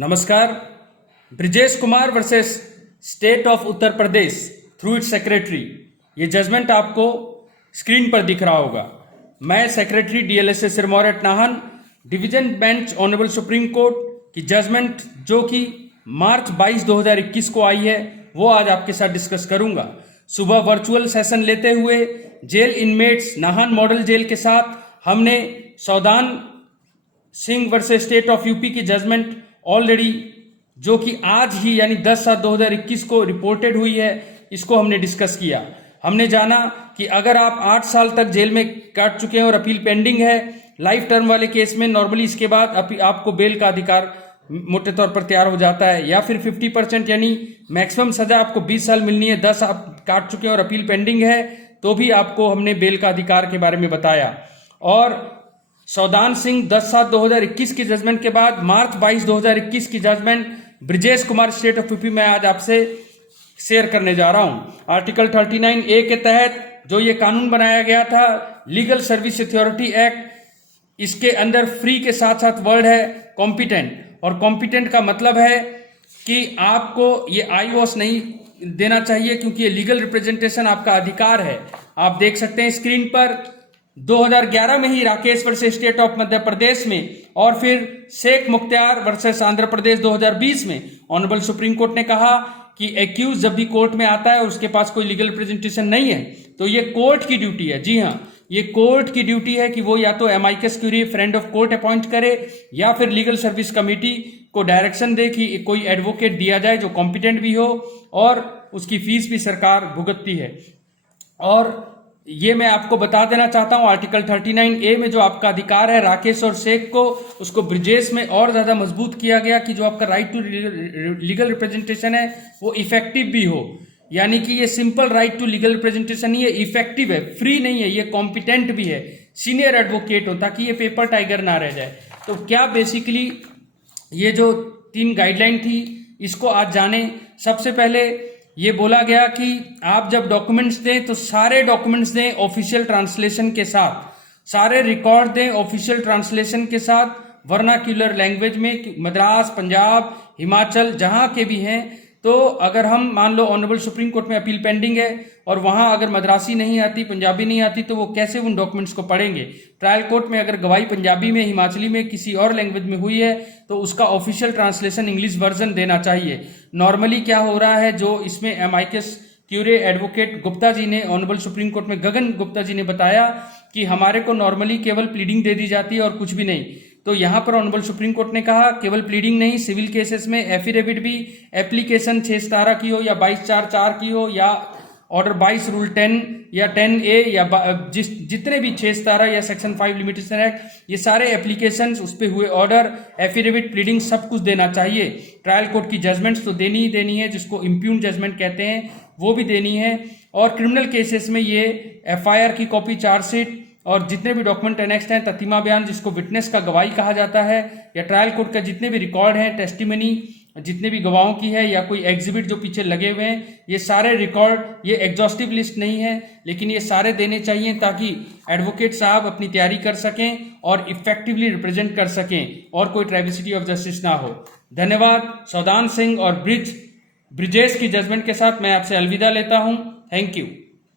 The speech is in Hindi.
नमस्कार। Brijesh Kumar versus state of Uttar Pradesh through its secretary, ये जजमेंट आपको स्क्रीन पर दिख रहा होगा। मैं secretary DLSA Sirmaur at Nahan, division bench honourable supreme court की जजमेंट जो कि मार्च 22 2021 को आई है, वो आज आपके साथ डिस्कस करूंगा। सुबह वर्चुअल सेशन लेते हुए jail inmates Nahan model jail के साथ हमने Saudan Singh versus state of UP की जजमेंट ऑलरेडी जो कि आज ही यानी 10/7/2021 को रिपोर्टेड हुई है, इसको हमने डिस्कस किया। हमने जाना कि अगर आप 8 साल तक जेल में काट चुके हैं और अपील पेंडिंग है लाइफ टर्म वाले केस में, नॉर्मली इसके बाद आपको बेल का अधिकार मोटे तौर पर तैयार हो जाता है, या फिर 50% यानी मैक्सिमम सजा आपको 20 साल मिलनी है। 10 आप काट चुके हैं और अपील पेंडिंग है तो भी आपको हमने बेल का अधिकार के बारे में बताया। और सौदान सिंह 10/7/2021 की जजमेंट के बाद मार्च 22 2021 की judgement Brijesh Kumar state of UP में आज आपसे शेयर करने जा रहा हूं। आर्टिकल 39A के तहत जो ये कानून बनाया गया था, लीगल सर्विस अथॉरिटी एक्ट, इसके अंदर फ्री के साथ साथ वर्ड है कॉम्पिटेंट, और कॉम्पिटेंट का मतलब है कि आपको ये आईओएस नहीं देना चाहिए क्योंकि ये लीगल रिप्रेजेंटेशन आपका अधिकार है। आप देख सकते हैं स्क्रीन पर 2011 में ही Rakesh versus state of Madhya Pradesh में, और फिर शेख मुख्तार वर्सेस आंध्र प्रदेश 2020 में ऑनरेबल सुप्रीम कोर्ट ने कहा कि एक्यूज जब भी कोर्ट में आता है और उसके पास कोई लीगल रिप्रेजेंटेशन नहीं है तो ये कोर्ट की ड्यूटी है। जी हाँ, ये कोर्ट की ड्यूटी है कि वो या तो amicus curiae friend of court appoint करे या फिर लीगल सर्विस कमेटी को डायरेक्शन दे कि कोई एडवोकेट दिया जाए जो कॉम्पिटेंट भी हो, और उसकी फीस भी सरकार भुगतती है। और ये मैं आपको बता देना चाहता हूं, आर्टिकल 39A में जो आपका अधिकार है राकेश और शेख को, उसको ब्रिजेश में और ज्यादा मजबूत किया गया कि जो आपका राइट टू लीगल रिप्रेजेंटेशन है वो इफेक्टिव भी हो। यानी कि ये simple right to legal representation नहीं है, इफेक्टिव है, फ्री नहीं है, ये कॉम्पिटेंट भी है, सीनियर एडवोकेट हो, ताकि ये पेपर टाइगर ना रह जाए। तो क्या बेसिकली ये जो 3 गाइडलाइन थी इसको आज जाने। सबसे पहले ये बोला गया कि आप जब डॉक्यूमेंट्स दें तो सारे डॉक्यूमेंट्स दें ऑफिशियल ट्रांसलेशन के साथ, सारे रिकॉर्ड दें ऑफिशियल ट्रांसलेशन के साथ, वर्नाक्यूलर लैंग्वेज में, मद्रास, पंजाब, हिमाचल, जहां के भी हैं। तो अगर हम मान लो ऑनरेबल सुप्रीम कोर्ट में अपील पेंडिंग है और वहां अगर मद्रासी नहीं आती, पंजाबी नहीं आती, तो वो कैसे उन डॉक्यूमेंट्स को पढ़ेंगे। ट्रायल कोर्ट में अगर गवाही पंजाबी में, हिमाचली में, किसी और लैंग्वेज में हुई है तो उसका ऑफिशियल ट्रांसलेशन इंग्लिश वर्जन देना चाहिए। नॉर्मली क्या हो रहा है, जो इसमें एमाइकस क्यूरे एडवोकेट गुप्ता जी ने ऑनरेबल सुप्रीम कोर्ट में, गगन गुप्ता जी ने बताया कि हमारे को नॉर्मली केवल प्लीडिंग दे दी जाती है और कुछ भी नहीं। तो यहां पर ऑनरेबल सुप्रीम कोर्ट ने कहा केवल प्लीडिंग नहीं, सिविल केसेस में एफिडेविट भी, एप्लीकेशन 6/17 की हो या 22/4/4 की हो या ऑर्डर 22 रूल 10 या 10A या जितने भी 6/17 या सेक्शन 5 लिमिटेशन एक्ट, ये सारे एप्लीकेशन, उस पर हुए ऑर्डर, एफिडेविट, प्लीडिंग, सब कुछ देना चाहिए। ट्रायल कोर्ट की जजमेंट्स तो देनी ही देनी है, जिसको इम्प्यून जजमेंट कहते हैं, वो भी देनी है। और क्रिमिनल केसेस में ये FIR की कॉपी, चार्जशीट और जितने भी डॉक्यूमेंट एनेक्स्ड हैं, ततीमा बयान जिसको विटनेस का गवाही कहा जाता है, या ट्रायल कोर्ट का जितने भी रिकॉर्ड हैं, टेस्टिमनी जितने भी गवाहों की है, या कोई एग्जिबिट जो पीछे लगे हुए हैं, ये सारे रिकॉर्ड, ये एग्जॉस्टिव लिस्ट नहीं है लेकिन ये सारे देने चाहिए ताकि एडवोकेट साहब अपनी तैयारी कर सकें और इफेक्टिवली रिप्रेजेंट कर सकें और कोई ट्राइवेसिटी ऑफ जस्टिस ना हो। धन्यवाद। सौदान सिंह और ब्रिजेश की जजमेंट के साथ मैं आपसे अलविदा लेता हूं। Thank you.